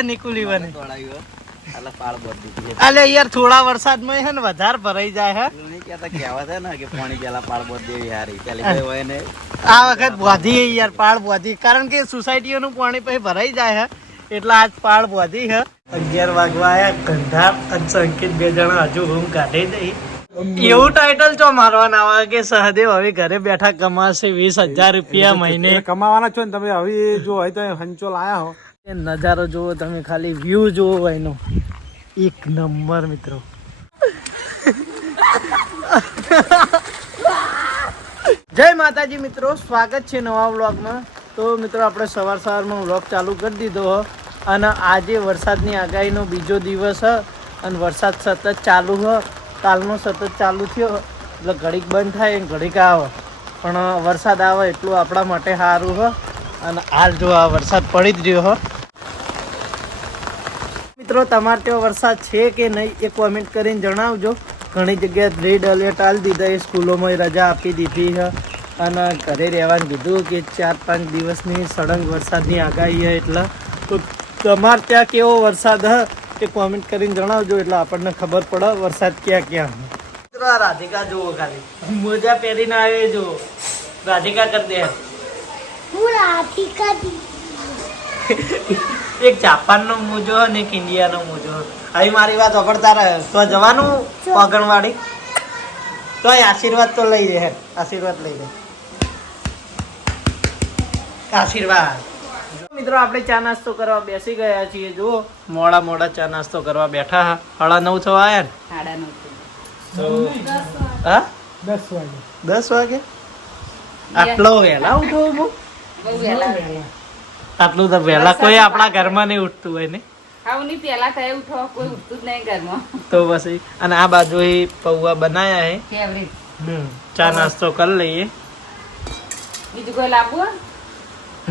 હે નિકુલી બને તોડાયો એટલે પાળ બોધી દીધી અલે યાર થોડા વરસાદમાં હે ને વધારે ભરાઈ જાય હે નહીં કહેતા કહેવત હે ને કે પાણી પેલા પાળ બોધ દેવી હારી ચાલી ભાઈ હોય ને આ વખત બોધી યાર પાળ બોધી કારણ કે સોસાયટીઓનું પાણી પછી ભરાઈ જાય હે એટલે આજ પાળ બોધી હે 11 વાગવા આયા ગંધા અને સંકેત બે જણા હજુ રૂમ કાઢી દઈ એવું ટાઇટલ ચો મારવાના આવે કે સહદેવ હવે ઘરે બેઠા કમાશે 20,000 રૂપિયા મહિને કમાવાના છો ને તમે હવે જો હોય તો હંચો લાયા હો એ નજારો જુઓ તમે ખાલી વ્યૂ જુઓ એનો એક નંબર મિત્રો જય માતાજી મિત્રો સ્વાગત છે નવા વ્લોગમાં તો મિત્રો આપણે સવારમાં વ્લોગ ચાલુ કરી દીધો હ અને આજે વરસાદની આગાહીનો બીજો દિવસ હ અને વરસાદ સતત ચાલુ હ કાલનો સતત ચાલુ થયો એટલે ઘડીક બંધ થાય ઘડીક આવે પણ વરસાદ આવે એટલું આપણા માટે સારું હ અને હાલ જો આ વરસાદ પડી જ રહ્યો હ મિત્રો તમારે ત્યાં વરસાદ છે કે નહીં એ કોમેન્ટ કરીને જણાવજો ઘણી જગ્યાએ રેડ એલર્ટ આલી દીધા એ સ્કૂલોમાં રજા આપી દીધી છે અને ઘરે રહેવાનું કીધું કે 4-5 દિવસની સળંગ વરસાદની આગાહી છે એટલે તો તમારે ત્યાં કેવો વરસાદ હ એ કોમેન્ટ કરીને જણાવજો એટલે આપણને ખબર પડે વરસાદ ક્યાં ક્યાં મિત્રો આ રાધિકા જુઓ ખાલી મોજા પહેરીને આવે જો રાધિકા કરી દે હું રાધિકા એક જાપાનનો મોજો ને એક ઇન્ડિયાનો મોજો હવે મારી વાત સાંભળતા રહે તો જવાનું આંગણવાડી તો આશીર્વાદ તો લઈ લે આશીર્વાદ લઈ લે આશીર્વાદ મિત્રો આપણે ચા નાસ્તો કરવા બેસી ગયા છીએ જુઓ મોડા ચા નાસ્તો કરવા બેઠા હા 9:30 થવા આવ્યા ને 9:30 હા 10 વાગે આટલો વહેલા ઉઠો બહુ આટલું તો વહેલા કોઈ આપણા ઘરમાં નહીં ઉઠતું હોય ને તો પછી અને આ બાજુ પૌવા બનાયા હે ચા નાસ્તો કરી લઈએ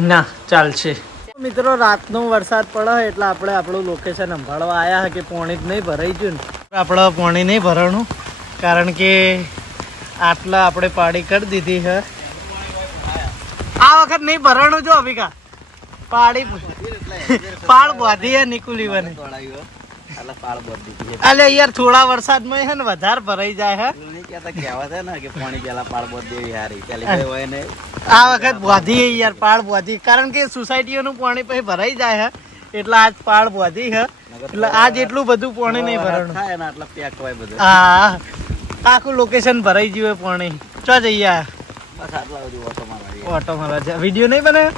ના ચાલશે મિત્રો રાતનો વરસાદ પડે એટલે આપણે આપણું લોકેશન સંભાળવા આવ્યા હે કે પાણી જ નહીં ભરાઈ ગયું ને આપણે પાણી નહીં ભરવાનું કારણ કે આટલા આપણે પાડી કરી દીધી છે આ વખત નહીં ભરવાનું જો અભિકા પાડી પાળ બોધી હે નિકુલી બને તોડાયો એટલે પાળ બોધી દીધી અલે યાર થોડા વરસાદમાં હે ને વધારે ભરાઈ જાય હે નહીં કહેતા કહેવત હે ને કે પાણી પેલા પાળ બોધ દેવી હારી ચાલી ભાઈ હોય ને આ વખત બોધી યાર પાળ બોધી કારણ કે સોસાયટીઓનું પાણી પછી ભરાઈ જાય હે એટલે આજ પાળ બોધી હે એટલે આજ એટલું બધું પાણી નહીં ભરવાનું થાય ને એટલે પેક હોય બધું હા આખું લોકેશન ભરાઈ ગયું પાણી ચો જઈએ બસ આટલા બધું ઓટો મારવા ઓટો મારવા વિડીયો નહીં બને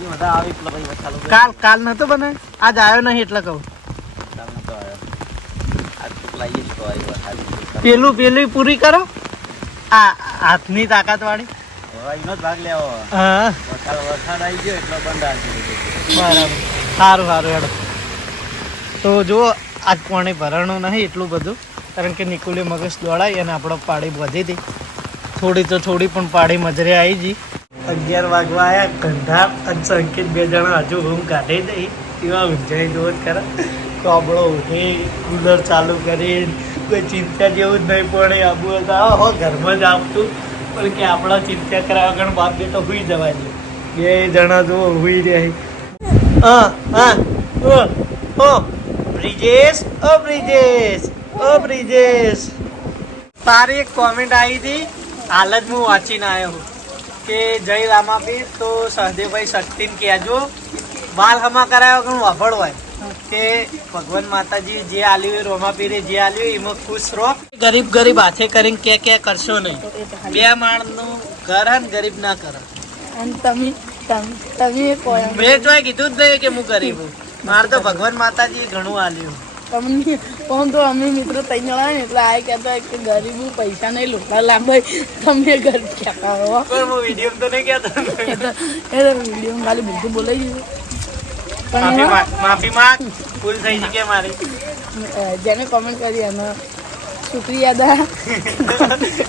બધા આવી પેલા ભાઈ ચાલુ કાલ નતો બને આજ આવ્યો નહીં એટલે કહું તો આવ્યો આજ લાઈએ તો આવ્યો પેલું પૂરી કરો આ હાથની તાકાત વાળી હવે એનો જ ભાગ લેવો હા કાલ વરસાદ આવી ગયો એટલે બંધ આવી દીધું બરાબર સારું હેડો તો જુઓ આજ પાણી ભરવાનું નહીં એટલું બધું કારણ કે નિકુલે મગજ દોડાઈ અને આપણે પાડી બોધી હતી થોડી પણ પાડી મજરે આવી ગઈ 11 વાગવા આયા ગંધા અને સંકેત બે જણા હજુ રૂમ કાઢી દઈ એવા ઊંઝાઈ જોત ખરા કોબળો ઉઠી કુલર ચાલુ કરી કોઈ ચિંતા જેવું જ નહીં પડે આબુ હતા હો ઘરમાં જ આવતું પણ કે આપણા ચિંતા કર્યા વગર બાપ બેટો હુઈ જવા દે બે જણા જો હુઈ રહ્યા બ્રિજેશ તારી એક કોમેન્ટ આવી હતી હાલ જ હું વાંચીને આવ્યો હું કે જય રામાપીર તો સહદેવભાઈ શક્તિને કહેજો બાલ હમા કરાયો ઘણું વાભળ હોય કે ભગવાન માતાજી જે આલ્યું હોય રોમાપીરે જે આલ્યું એમાં ખુશ રહો ગરીબ હાથે કરીને કે કરશો નહીં બે માણનું ઘર હે ને ગરીબ ના કરો મેં તો કીધું જ નહીં કે હું ગરીબ હું મારે તો ભગવાન માતાજી ઘણું આલ્યું તો અમે મિત્રો તઈ જણા ને એટલે આ કહેતા કે ગરીબો પૈસા નહીં લોટા લાંબા તમે ઘર કહેતા હો પણ હું વિડીયો તો નહીં કહેતો એ વિડીયો ખાલી બધું બોલાઈ દીધું માફી માંગ ભૂલ થઈ છે કે મારી જેને કોમેન્ટ કરી એનો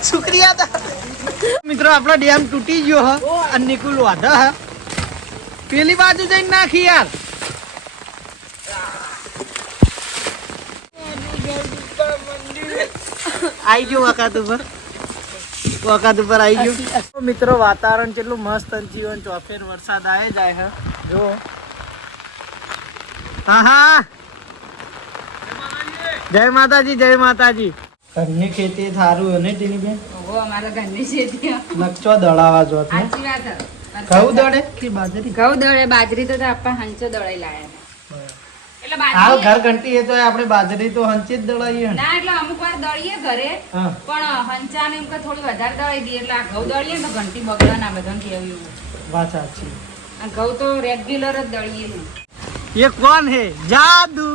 શુક્રિયા મિત્રો આપણો ડેમ તૂટી ગયો હ અને નિકુલ વાધા હ પેલી બાજુ જઈને નાખી યાર आई गयो वकात ઉપર आई गयो મિત્રો વાતાવરણ કેટલું મસ્ત જીવન ચોફેર વરસાદ આવે જાય હે જો હા જય માતાજી જય માતાજી. ઘરની ખેતી થારું ને તેની બેન ઓહો અમારા ઘરની શેતી નકચો દળાવા જોત ને સાચી વાત હે. ઘઉં દળે કે બાજરી ઘઉં દળે બાજરી તો આપા હંચો દળાઈ લાયા એટલે હાલ બાજરી ઘર ઘંટી એ તો આપણે બાજરી તો હંચી જ દળાઈએ ને. ના એટલે અમુક વાર દળીએ ઘરે હા પણ હંચા ને એમ કે થોડી વધારે દળાઈ દઈએ એટલે આ ઘઉં દળીએ ને તો ઘંટી બગડા ના બધા કેવું એવું. વાત સાચી. આ ઘઉં તો રેગ્યુલર જ દળીએ ને. ये कौन है जादू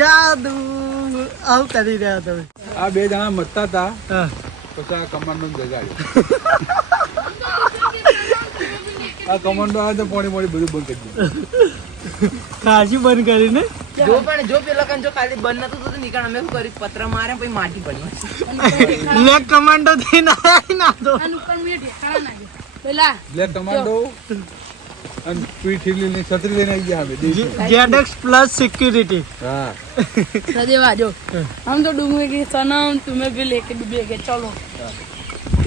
જાદુ આવું કરી રહ્યા તમે. આ બે જણા મતતા હતા હા. પછી આ કમાન્ડો જગાડ્યો. આ કમાન્ડો આવે તો પોણી પોણી બધું બંધ કરી દીધું. ખાસી બંધ કરીને જો પણ જો પેલા કાન જો ખાલી બંધ નતું થતું નીકળ અમે શું કર્યું પત્ર મારે પછી માટી પડી લેગ કમાન્ડો થઈને આયા ના તો અને ઉપર મેં ઢેકાણા નાખ્યા. પેલા લે કમાન્ડો અને પીઠી લઈને છત્રી લઈને આવી ગયા હવે જેડેક્સ પ્લસ સિક્યુરિટી. હા સદેવા જો हम तो डूबेंगे सनम तुम्हें भी लेके डूबेंगे चलो.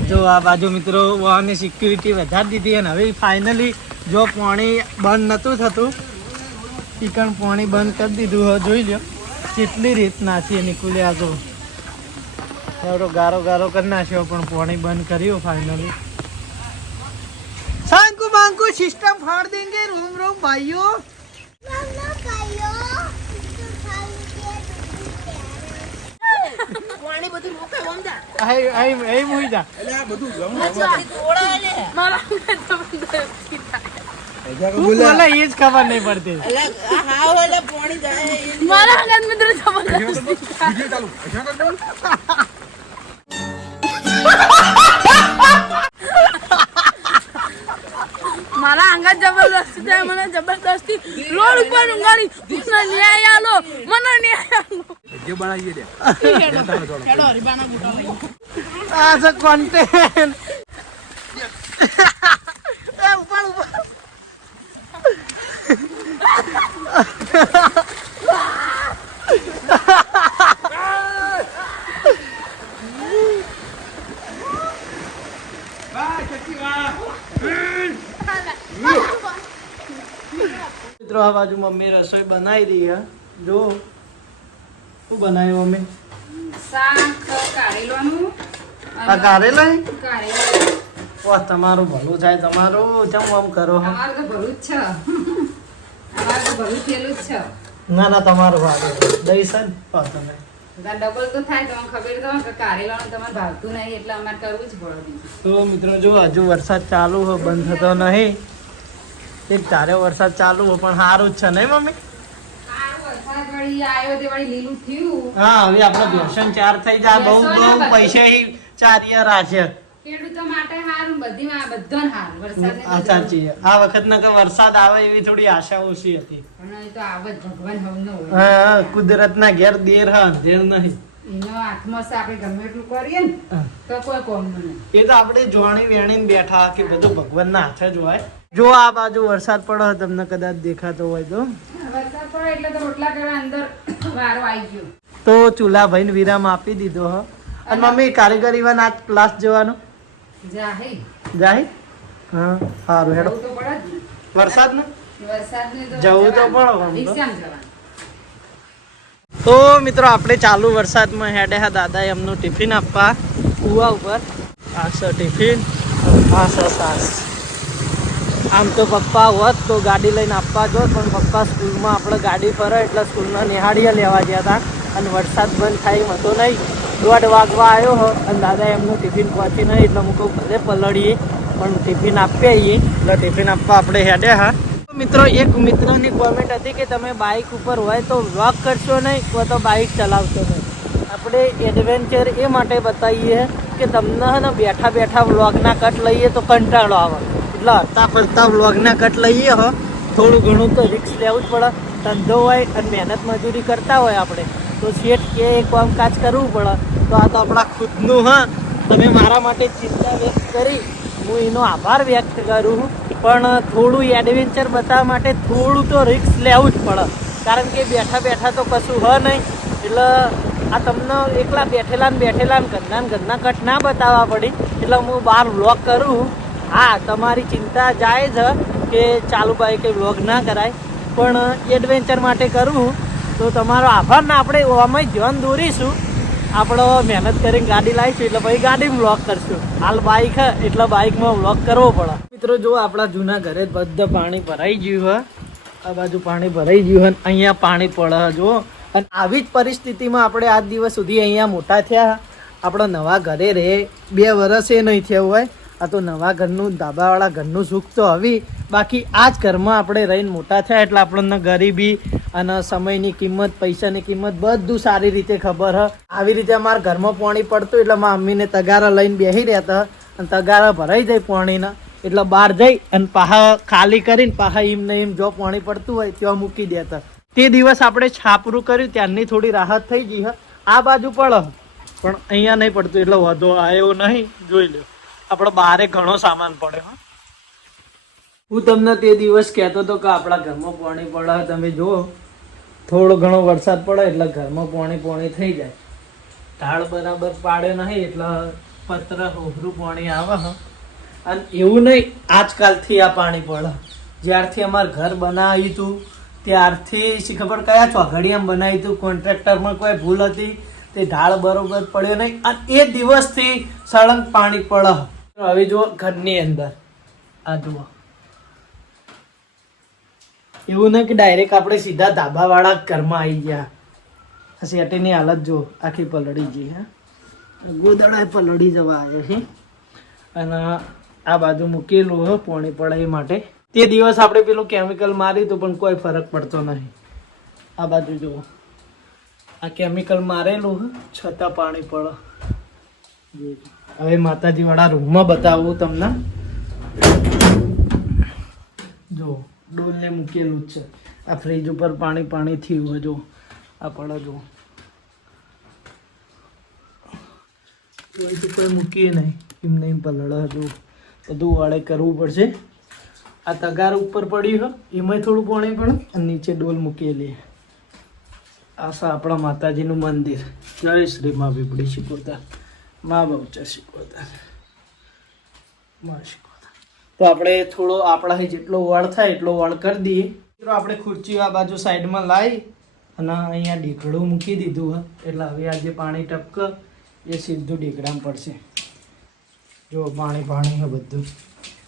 જો આ બાજુ મિત્રો વાહનની સિક્યુરિટી વધારી દીધી અને હવે ફાઇનલી જો પાણી બંધ નહોતું થતું ચિકન પાણી બંધ કરી દીધું હવે જોઈ લો કેટલી રીત નાખી નીકળ્યા તો થોડો ગારો ગારો કરી નાખ્યો પણ પાણી બંધ કર્યું ફાઇનલી. सांकु बांकु सिस्टम फाड़ देंगे रोम रोम भाइयों. પાણી બધું રોકાય ઓમદા आई मुई जा એટલે આ બધું જમણ તોડા લે मारा जबरदस्ती था. बोला ये खबर नहीं पड़ती. એટલે આ હાવ એટલે પાણી જાય मारा अंगद मित्र जबरदस्ती था. વિડિયો ચાલુ અચ્છા કર દઉં. મારા અંગત જબરદસ્તી થાય મને જબરદસ્તી રોડ ઉપર ઉંગાડી મને ન્યાય આલો મને ન્યાય આલો. જે બનાવીએ દે હેડો હરીબાના ગુટા લઈ. आज कंटेंट ऊपर ऊपर મિત્રો આ બાજુ મમ્મી રસોઈ બનાવી દી હે. જો શું બનાવ્યું મમ્મી? શાક કારેલાનું આ કારેલા હે? કારેલા વાહ તમારું ભલું થાય તમારું કેમ આમ કરો હો? અમારું તો ભરું જ છે અમારું તો ભરું થયેલું જ છે. ના ના તમારું ભાવે દઈ છે ને પાછો તમે ડબલ તો થાય તમને ખબર તો કે કારેલાનું તમારે ભાવતું નહીં એટલે અમારે કરવું જ પડે બીજું. તો મિત્રો જો હજુ વરસાદ ચાલુ હો બંધ થતો નહીં. એક ધારે વરસાદ ચાલુ હો પણ સારું જ છે નહીં મમ્મી? સારું વરસાદ વળી આવ્યો તે વળી લીલું થયું. હા હવે આપણે વ્યસન ચાર થઈ જાય બહુ બહુ પૈસા ચારીએ રાખે. ખેડૂતો માટે સારું બધીમાં બધાને સારું વરસાદ આ સાચી છે. આ વખત ના વરસાદ આવે એવી થોડી આશા ઓછી હતી. પણ એ તો આવે જ ભગવાન હવનો હોય હા કુદરતના ઘેર દેર હા અંધેર નહીં. એનો હાથમાં છે આપણે ગમે એટલું કરીએ ને તો કોઈ કોમ નહીં. એ તો આપણે જોણી વેણીને બેઠા કે બધું ભગવાનના હાથે જ હોય. જો આ બાજુ વરસાદ પડે તમને કદાચ દેખાતો હોય તો વરસાદ પડે એટલે તો રોટલા કરવા અંદર વારો આવી ગયો. તો ચૂલા ભાઈને વિરામ આપી દીધો હ. અને મમ્મી કારીગરી વાન આજ ક્લાસ જવાનો જાહે જાય? હા સારું હેડો. જવું તો પડે જ ને. વરસાદ ને વરસાદને તો જવું તો જવાનું. પડે આમ તો. રિક્ષામાં જવાનું. તો મિત્રો આપણે ચાલુ વરસાદમાં હેડે હા દાદા એમનું ટિફિન આપવા કુવા ઉપર. આ છે ટિફિન આ છે સાસ. આમ તો પપ્પા હોત તો ગાડી લઈને આપવા જોત પણ પપ્પા સ્કૂલમાં આપણે ગાડી ફરે એટલે સ્કૂલના નિહાળીયા લેવા ગયા હતા અને વરસાદ બંધ થાય એમ હતો નહીં. 1:30 વાગવા આવ્યો હો અને દાદા એમનું ટિફિન પહોંચી નહીં એટલે મૂકો ભલે પલળીએ પણ ટિફિન આપી આવીએ એટલે ટિફિન આપવા આપણે હેડે હા. મિત્રો એક મિત્રની કોમેન્ટ હતી કે તમે બાઇક ઉપર હોય તો વ્લોગ કરશો નહીં અથવા તો બાઇક ચલાવશો નહીં. આપણે એડવેન્ચર એ માટે બતાવીએ કે તમને હે ને બેઠા બેઠા વ્લોગના કટ લઈએ તો કંટાળો આવે એટલે હરતા ફરતા વ્લોગના કટ લઈએ હો થોડું ઘણું તો રિસ્ક લેવું જ પડે. ધંધો હોય અને મહેનત મજૂરી કરતા હોય આપણે તો શેઠ કે કામકાજ કરવું પડે. તો આ તો આપણા ખુદનું હા તમે મારા માટે ચિંતા વ્યક્ત કરી હું એનો આભાર વ્યક્ત કરું પણ થોડું એડવેન્ચર બતાવવા માટે થોડું તો રિસ્ક લેવું જ પડે કારણ કે બેઠા બેઠા તો કશું હ નહીં એટલે આ તમને એકલા બેઠેલા ને ઘરના કટ ના બતાવવા પડી એટલે હું બહાર વ્લોગ કરું. હા તમારી ચિંતા જાય છે કે ચાલુ બાઈકે વ્લોગ ના કરાય, પણ એડવેન્ચર માટે કરું. તો તમારો આભાર ને આપણે આમાં ધ્યાન દોરીશું. આપણો મહેનત કરીને ગાડી લાવીશું એટલે પછી ગાડીમાં વ્લોગ કરશું. હાલ બાઈક હે એટલે બાઈકમાં વ્લોગ કરવો પડે. મિત્રો જો આપણા જૂના ઘરે બધા પાણી ભરાઈ ગયું હોય. આ બાજુ પાણી ભરાઈ ગયું હોય, અહીંયા પાણી પડે જો. અને આવી જ પરિસ્થિતિમાં આપણે આજ દિવસ સુધી અહીંયા મોટા થયા. આપણો નવા ઘરે રહે 2 વર્ષ એ નહીં થયા હોય. આ તો નવા ઘરનું ધાબાવાળા ઘરનું સુખ તો આવી. બાકી આ જ ઘરમાં આપણે રહીને મોટા થયા એટલે આપણને ગરીબી અને સમયની કિંમત, પૈસાની કિંમત બધું સારી રીતે ખબર હ. આવી રીતે અમારા ઘરમાં પાણી પડતું એટલે મારા મમ્મીને તગારા લઈને બેસી રહેતા. અને તગારા ભરાઈ જાય પાણીના એટલે બહાર જઈ અને પાહા ખાલી કરીને પાહા એમને એમ જો પાણી પડતું હોય ત્યાં મૂકી દેતા. તે દિવસ આપણે છાપરું કર્યું ત્યારની થોડી રાહત થઈ ગઈ હ. આ બાજુ પડે પણ અહીંયા નહીં પડતું એટલે વધુ આવ્યો નહીં. જોઈ લો આપણે બહારે ઘણો સામાન પડ્યો. હું તમને તે દિવસ કહેતો હતો કે આપણા ઘરમાં પાણી પડે. તમે જુઓ થોડો ઘણો વરસાદ પડે એટલે ઘરમાં પાણી થઈ જાય. ઢાળ બરાબર પાડ્યો નહીં એટલે પત્ર હોભરું પાણી આવે હ. અને એવું નહીં આજકાલથી આ પાણી પડે. જ્યારથી અમારું ઘર બનાવ્યું હતું ત્યારથી શી ખબર કયા ચોઘડિયામાં બનાવ્યું હતું, કોન્ટ્રાક્ટરમાં કોઈ ભૂલ હતી, તે ઢાળ બરોબર પડ્યો નહીં અને એ દિવસથી સળંગ પાણી પડે. હવે જુઓ ઘરની અંદર આ જુઓ, એવું નહીં કે ડાયરેક્ટ આપણે સીધા ધાબાવાળા ઘરમાં આવી ગયા. આ શેટીની હાલત જો આખી પલળી ગઈ. હા, ગોદડા પલળી જવા આવ્યા છે. અને આ બાજુ મૂકેલું હોય પાણી પડે એ માટે. તે દિવસ આપણે પેલું કેમિકલ માર્યું હતું પણ કોઈ ફરક પડતો નહીં. આ બાજુ જુઓ આ કેમિકલ મારેલું છતાં પાણી પડે. હવે માતાજી વાળા રૂમમાં બતાવું તમને. જો ડોલને મૂકેલું જ છે. આ ફ્રીજ ઉપર પાણી થયું જો આ પડે જો. કોઈ મૂકીએ નહીં એમને એમ પલળે જો. બધું વાળે કરવું પડશે. આ તગાર ઉપર પડ્યું હોય એમાં થોડું પાણી પડે અને નીચે ડોલ મૂકેલી. આ છે આપણા માતાજીનું મંદિર. જય શ્રી મા પીપળી શીખોતા, મા બહુચર શીખોતા, મા શીખોતા. તો આપણે થોડો આપણા જેટલો વળ થાય એટલો વળ કરી દઈએ. આપણે ખુરચી આ બાજુ સાઈડમાં લાવી અને અહીંયા ઢીકડું મૂકી દીધું હોય એટલે હવે આ જે પાણી ટપક એ સીધું ઢીકડામાં પડશે. જો પાણી હે બધું.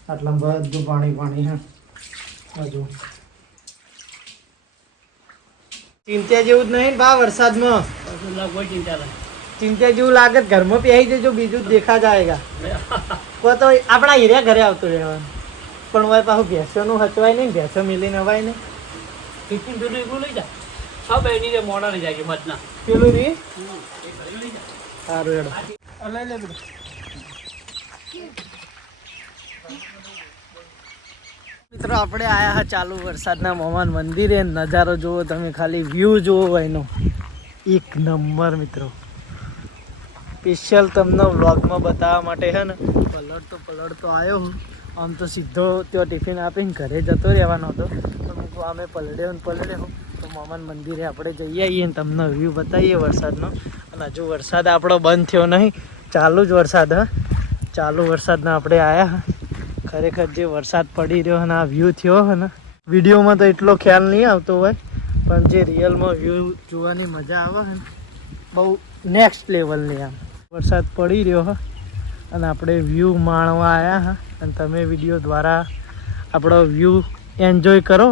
આટલા બધું પાણી હે. હજુ ચિંતા જેવું જ નહીં બા. વરસાદમાં કોઈ ચિંતા જેવું લાગે ઘરમાં પહેરી જજો, બીજું જ દેખા જાયગા. તો આપણા હીરા ઘરે આવતું રહેવાનું. પણ હોય પાછું ભેંસોનું હચવાય નહીં, ભેંસો મિલીને હવાય નહીં. ટિફિન પેલું એકલું લઈ જા. સબ એની મોડા લઈ જાય મતના પેલું રી સારું હેડો લઈ લે બધું. મિત્રો આપણે આયા હા ચાલુ વરસાદના મોમાન મંદિરે. નજારો જુઓ તમે, ખાલી વ્યૂ જુઓ એનો એક નંબર. મિત્રો સ્પેશિયલ તમને વ્લોગમાં બતાવવા માટે છે ને પલળતો આવ્યો હું. આમ તો સીધો ત્યાં ટિફિન આપીને ઘરે જતો રહેવાનો હતો પણ હું આમે પલળ્યો તો મોમાન મંદિરે આપણે જઈ આવીએ ને તમને વ્યૂ બતાવીએ વરસાદનો. અને હજુ વરસાદ આપણો બંધ થયો નહીં, ચાલુ જ વરસાદ. ચાલુ વરસાદના આપણે આવ્યા. ખરેખર જે વરસાદ પડી રહ્યો અને આ વ્યૂ થયો હોય ને, વિડીયોમાં તો એટલો ખ્યાલ નહીં આવતો હોય પણ જે રિયલમાં વ્યૂ જોવાની મજા આવે ને બહુ નેક્સ્ટ લેવલની. આમ વરસાદ પડી રહ્યો હોય અને આપણે વ્યૂ માણવા આવ્યા હા. અને તમે વિડીયો દ્વારા આપણો વ્યૂ એન્જોય કરો.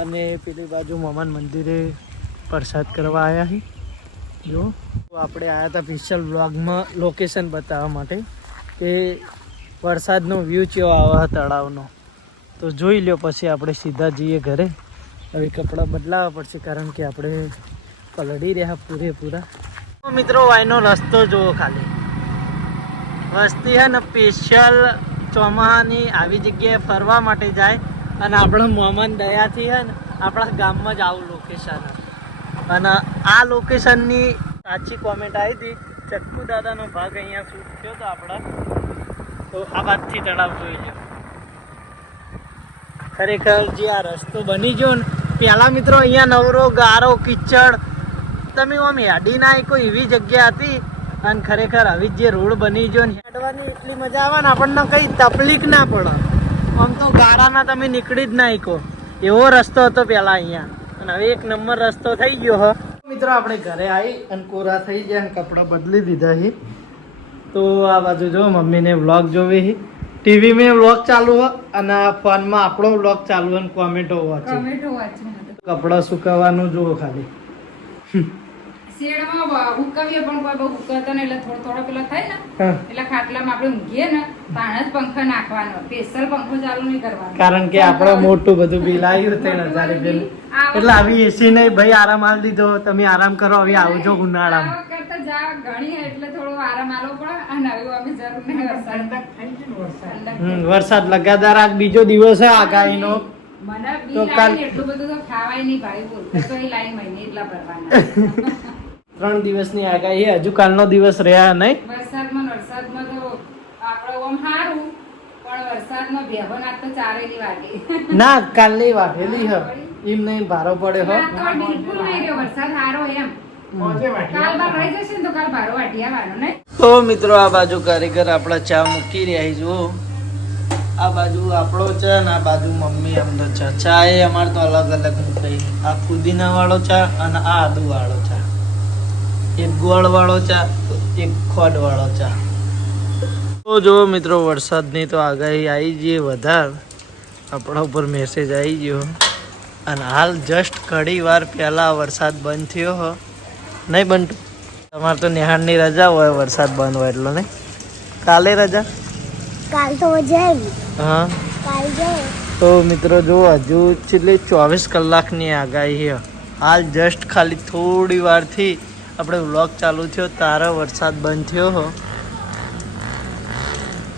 અને પેલી બાજુ મોમાન મંદિરે પ્રસાદ કરવા આવ્યા છીએ. જો આપણે આવ્યા હતા સ્પેશિયલ વ્લોગમાં લોકેશન બતાવવા માટે કે વરસાદનો વ્યૂ કેવો આવે તળાવનો. તો જોઈ લો પછી આપણે સીધા જઈએ ઘરે. હવે કપડાં બદલાવવા પડશે કારણ કે આપણે પલળી રહ્યા પૂરેપૂરા. મિત્રો વાયનો રસ્તો જુઓ ખાલી. વસ્તી હે ને સ્પેશિયલ ચોમાસાની આવી જગ્યાએ ફરવા માટે જાય. અને આપણે મોમન દયાથી હે ને આપણા ગામમાં જ આવું લોકેશન. અને આ લોકેશનની સાચી કોમેન્ટ આવી હતી. ચક્કુ દાદાનો ભાગ અહીંયા શૂટ થયો તો આપણા. તો આ બાજુથી તળાવ જોઈ લો. ખરેખર જે આ રસ્તો બની ગયો ને પહેલાં મિત્રો અહીંયા નવરો ગારો કિચડ તમે આમ હેડી ના કોઈ એવી જગ્યા હતી અને ખરેખર આવી જ જે રોડ બની ગયો ને હેડવાની એટલી મજા આવે ને આપણને કઈ તકલીફ ના પડે. આમ તો ગાડામાં તમે નીકળી જ ના શકો એવો રસ્તો હતો પેલા અહીંયા, અને હવે એક નંબર રસ્તો થઈ ગયો હ. મિત્રો આપણે ઘરે આવી અને કોરા થઈ ગયા અને કપડાં બદલી દીધા છે. તો આ બાજુ જો મમ્મીને વ્લોગ જોવી છે, ટીવી મેં વ્લોગ ચાલુ હોય અને ફોનમાં આપણો વ્લોગ ચાલુ હોય, કોમેન્ટો વાંચે. કપડાં સુકાવવાનું જુઓ ખાલી. શેડમાં હુકવીએ પણ કોઈ બહુ હુકવતો ને એટલે થોડો પેલા થાય ને હા. એટલે ખાટલામાં આપણે ઊંઘીએ ને તાણ જ પંખો નાખવાનો, સ્પેશિયલ પંખો ચાલુ નહીં કરવાનો. કારણ કે આપણે મોટું બધું બિલ આવ્યું 3000 બિલ, એટલે આવી એસી નહીં ભાઈ, આરામ આલ દીધો, તમે આરામ કરો, હવે આવજો ઉનાળામાં. આવા કરતા જા ઘણી એટલે થોડો આરામ આલવો પડે, અને હવે અમે જરૂર નહીં વરસાદ. વરસાદ લગાતાર આજ બીજો દિવસ છે આગાહીનો. મને તો બિલ કાલ- આવીને એટલું બધું તો ખાવાય નહીં ભાઈ, બોલ તો એ લાઈન મહિને એટલા ભરવાના. 3 દિવસની આગાહી, હજુ કાલનો દિવસ રહ્યા નહીં. વરસાદમાં તો આપણે ઓમ સારું, પણ વરસાદમાં ભેગો નાખ તો ચારેલી વાગે. ના કાલની વાઢેલી હ, એમ નહીં ભારો પડે હો. ના તો બિલકુલ નહીં રહ્યો વરસાદ સારો એમ. કાલ બાર રહી જશે ને તો કાલ ભારો વાટી આવવાનો ને. તો મિત્રો આ બાજુ કારીગર આપણા ચા મૂકી રહ્યા છે. જુઓ આ બાજુ આપણો ચા ને આ બાજુ મમ્મી અમનો ચા. ચા એ અમારે તો અલગ અલગ મૂકાઈ. આ પુદીના વાળો ચા અને આ આદુ વાળો ચા, એક ગોળ વાળો ચા, એક ખોડ વાળો ચા. તો જો મિત્રો વરસાદની તો આગાહી આવી ગઈ વધાર, આપણા ઉપર મેસેજ આવી ગયો, અને હાલ જસ્ટ ઘડી વાર પહેલા વરસાદ બંધ થયો હો. નહીં બનતું? તમારે તો નિહાળની રજા હોય વરસાદ બંધ હોય એટલે નહીં? કાલે રજા? કાલ તો જાય. હા કાલ જાય. તો મિત્રો જો હજુ છેલ્લે 24 કલાકની આગાહી છે. હાલ જસ્ટ ખાલી થોડી વારથી આપણે વ્લોગ ચાલુ થયો તારો વરસાદ બંધ થયો હો.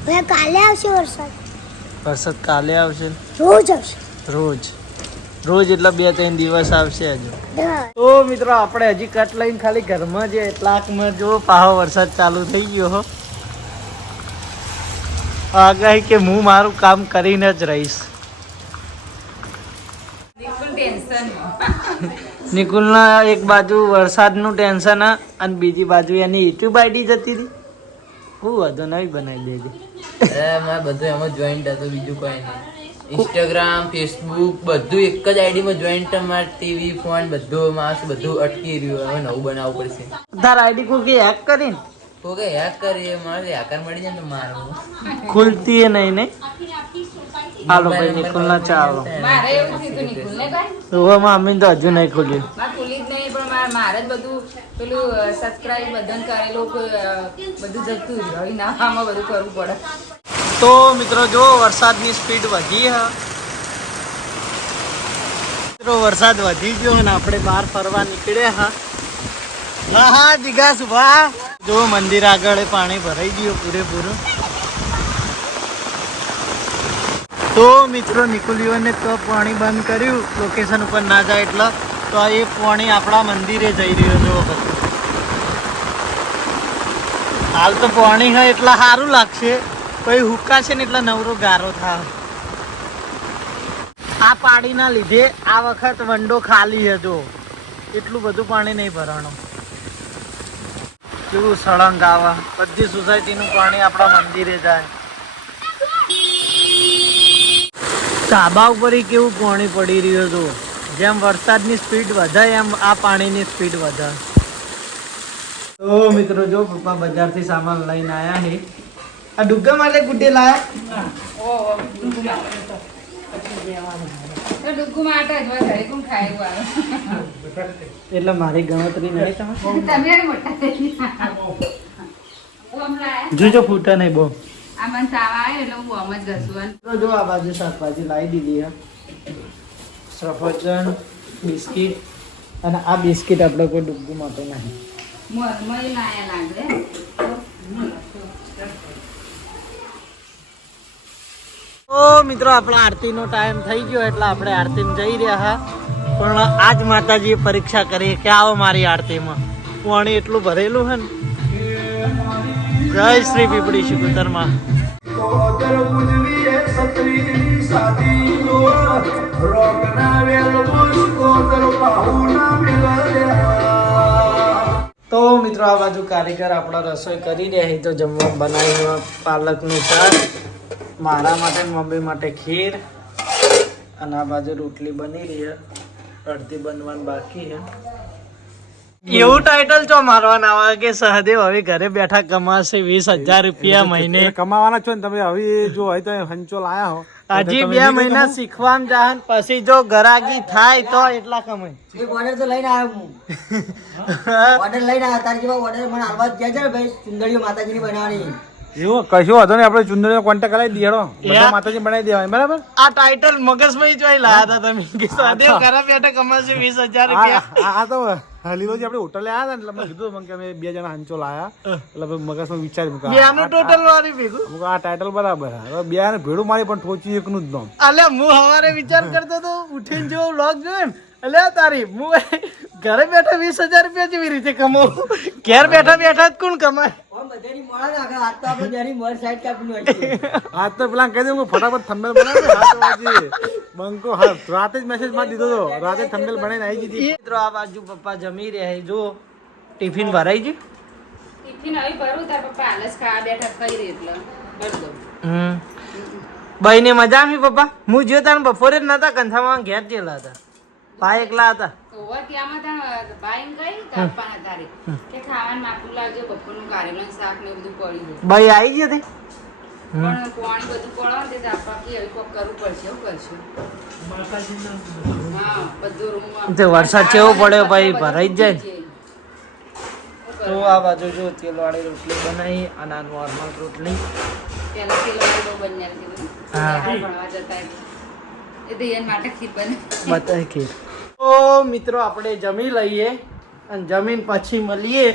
હવે કાલે આવશે વરસાદ. વરસાદ કાલે આવશે, રોજ આવશે. રોજ રોજ એટલે 2-3 દિવસ આવશે હજુ. તો મિત્રો આપણે હજી કટ લઈને ખાલી ઘરમાં જે એટલાકમાં જો પાહો વરસાદ ચાલુ થઈ ગયો હો. આગાહી કે હું મારું કામ કરીને જ રહીશ. બિલકુલ ટેન્શન. નિકુલના એક બાજુ વરસાદનું ટેન્શન અને બીજી બાજુ એની યુટ્યુબ આઈડી જતી હતી. હું વધુ નવી બનાવી દેજે. મારે બધું એમાં જોઈન્ટ હતું, બીજું કોઈ નહીં. ઇન્સ્ટાગ્રામ, ફેસબુક બધું એક જ આઈડીમાં જોઈન્ટ. તમારે ટીવી, ફોન બધું માસ બધું અટકી રહ્યું. હવે નવું બનાવવું પડશે. તાર આઈડી કોઈ હેક કરીને તો કે હેક કરીએ, મારે હેકર મળી જાય ને તો મારું ખુલતી એ નહીં ને. હાલો ભાઈ નિકુલના ચાલો. મારે એવું થયું હતું નિકુલને કાંઈ? રોવામાં અમી તો હજુ નહીં ખુલ્યું. મારે ખુલી જ નહીં, પણ મારે જ બધું પેલું સબસ્ક્રાઇબ બધાને કરેલું બધું જતું રહ્યું. નાવામાં બધું કરવું પડે. તો મિત્રો જો વરસાદની સ્પીડ વધી હ. મિત્રો વરસાદ વધી ગયો અને આપણે બહાર ફરવા નીકળ્યા હા. હા હા જીગાસ વાહ. જો મંદિર આગળ પાણી ભરાઈ ગયું પૂરેપૂરું. તો મિત્રો નિકુલીઓને તો પાણી બંધ કર્યું લોકેશન ઉપર ના જાય એટલે, તો એ પાણી આપણા મંદિરે જઈ રહ્યો જો. હાલ તો પાણી હોય એટલે સારું લાગશે, પછી હુકાશે ને એટલે નવરો ગારો થાય. આ પાણીના લીધે આ વખત વંડો ખાલી હતો, એટલું બધું પાણી નહીં ભરાણું. કેવું સળંગ આવે, બધી સોસાયટીનું પાણી આપણા મંદિરે જાય. ધાબા ઉપર કેવું પાણી પડી રહ્યું હતું. જેમ વરસાદની સ્પીડ વધે એમ આ પાણીની સ્પીડ વધે. તો મિત્રો જો પપ્પા બજારથી સામાન લઈને આવ્યા છે. આ ડુગ્ગા માટે ગુડે લાયા. તો ડુગ્ગુ માટે જ હોય, ઘરે કોણ ખાય એવું આવે? એટલે મારી ગણતરી નહીં તમે તમે મોટા થઈ ગયા. હું હમણાં જોજો ફૂટા નહીં બહુ. આ મને તાવ આવે એટલે હું આમ જ ઘસું. તો જો આ બાજુ શાકભાજી લાવી દીધી છે. સફરજન, બિસ્કિટ, અને આ બિસ્કિટ આપણે કોઈ ડુગ્ગુ માટે નહીં. મરમરી લાયા લાગે. તો મિત્રો આપણો આરતીનો ટાઈમ થઈ ગયો એટલે આપણે આરતીમાં જઈ રહ્યા હા. પણ આજ માતાજીએ પરીક્ષા કરી કે આવો મારી આરતીમાં. પાણી એટલું ભરેલું છે ને. જય શ્રી પીપળી શિકોતરમાં. તો મિત્રો આ બાજુ કારીગર આપણા રસોઈ કરી રહ્યા છે. તો જમવા બનાવ્યું પાલકનું શાક, મારા માટે ને મમ્મી માટે ખીર, અને આ બાજુ રોટલી બની રહી છે, અડધી બનવાનું બાકી છે. એવું ટાઇટલ ચો મારવાના આવે કે સહદેવ હવે ઘરે બેઠા કમાશે 20,000 રૂપિયા મહિને. કમાવાના છો ને તમે હવે જો હોય તો હંચો લાયા હો હજી 2 મહિના શીખવામાં જાહન, પછી જો ગરાગી થાય તો એટલા કમાય. ઓર્ડર તો લઈને આવ્યો હું. ઓર્ડર લઈને આવ્યો તારી જેવા ઓર્ડર મને હાલવા જ છે ભાઈ, સુંદરીઓ માતાજીની બનાવવાની. એવું કશું વાંધો નહીં, આપણે ચુંદડીનો કોન્ટેક્ટ કરાવી દઈએ હેડો. બધા માતાજી બનાવી દેવાય બરાબર. આ ટાઇટલ મગજમાં જોઈ લાયા હતા તમે કે સહદેવ ઘરે બેઠા કમાશે 20,000 રૂપિયા. આ તો હલીલોજી આપણે હોટલે આવ્યા હતા એટલે મેં કીધું મને કે અમે 2 જણા હંચો લાયા એટલે પછી મગજમાં વિચાર્યું કે બેનું ટોટલ વાળી ભેગું. આ ટાઇટલ બરાબર હવે 2 ને ભેડું મારી પણ ઠોચી એકનું જ નામ. અલ્યા હું હવારે વિચાર કરતો તો ઉઠીને જેવો વ્લોગ જોયો ને, અલ્યા તારી હું ઘરે બેઠા 20,000 રૂપિયા જેવી રીતે કમાવું. ઘેર બેઠા બેઠા જ કોણ કમાય? ઓમ બધાની મોડા નાખે, હાથ તો આપણે બેની મર સાઈડ કાપીને હોય છે. આ તો પેલા કહી દઉં ફટાફટ થંબનેલ બનાવે 7 વાગે બંકો. હા રાતે જ મેસેજ મારી દીધો તો, રાતે થંબનેલ બનાવીને આવી દીધી. મિત્રો આ બાજુ પપ્પા જમી રહ્યા છે. જો ટિફિન ભરાઈ ગયું. ટિફિન હવે ભરું તાર પપ્પા હાલસ ખાવા બેઠા ખાઈ રહી એટલે ભરી દઉં. ભાઈ ને મજા આવી પપ્પા? હું જો તાર બપોરે જ નતા કંથામાં ઘેર જેલા હતા, ભાઈ એકલા હતા. ઓવા ત્યાંમાં તાર ભાઈ એમ કહી તારપાના તારે કે ખાવાનું માપું લાવજો, બપોરનું કારેલાનું શાક ને એવું બધું પડી જાય. ભાઈ આવી ગયા તે પણ પાણી બધું પડે ને તે તારપા કે હવે કોક કરવું પડશે. એવું કરશું. હા બધું રૂમમાં તે વરસાદ કેવો પડ્યો ભાઈ, ભરાઈ જ જાય. શું તો કરવું? આ બાજુ જો તેલવાળી રોટલી બનાવી અને આ નોર્મલ રોટલી. પહેલા તેલવાળી બહુ બની હતી બધું. હા. ભણવા જતા એ તો એના માટે ખીર બને. બતાવી ખીર. તો મિત્રો આપણે જમી લઈએ અને જમીન પછી મળીએ.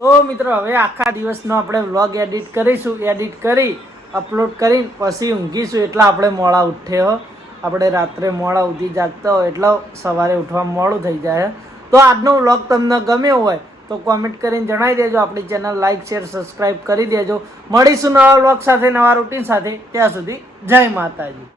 તો મિત્રો હવે આખા દિવસનો આપણે વ્લોગ એડિટ કરીશું. એડિટ કરી અપલોડ કરીને પછી ઊંઘીશું. એટલે આપણે મોડા ઉઠે હો. આપણે રાત્રે મોડા ઉઠી જાગતા હોય એટલે સવારે ઉઠવા મોડું થઈ જાય. તો આજનો વ્લોગ તમને ગમ્યો હોય તો કોમેન્ટ કરીને જણાવી દેજો. આપણી ચેનલ લાઈક શેર સબસ્ક્રાઈબ કરી દેજો. મળીશું નવા વ્લોગ સાથે, નવા રૂટીન સાથે. ત્યાં સુધી જય માતાજી.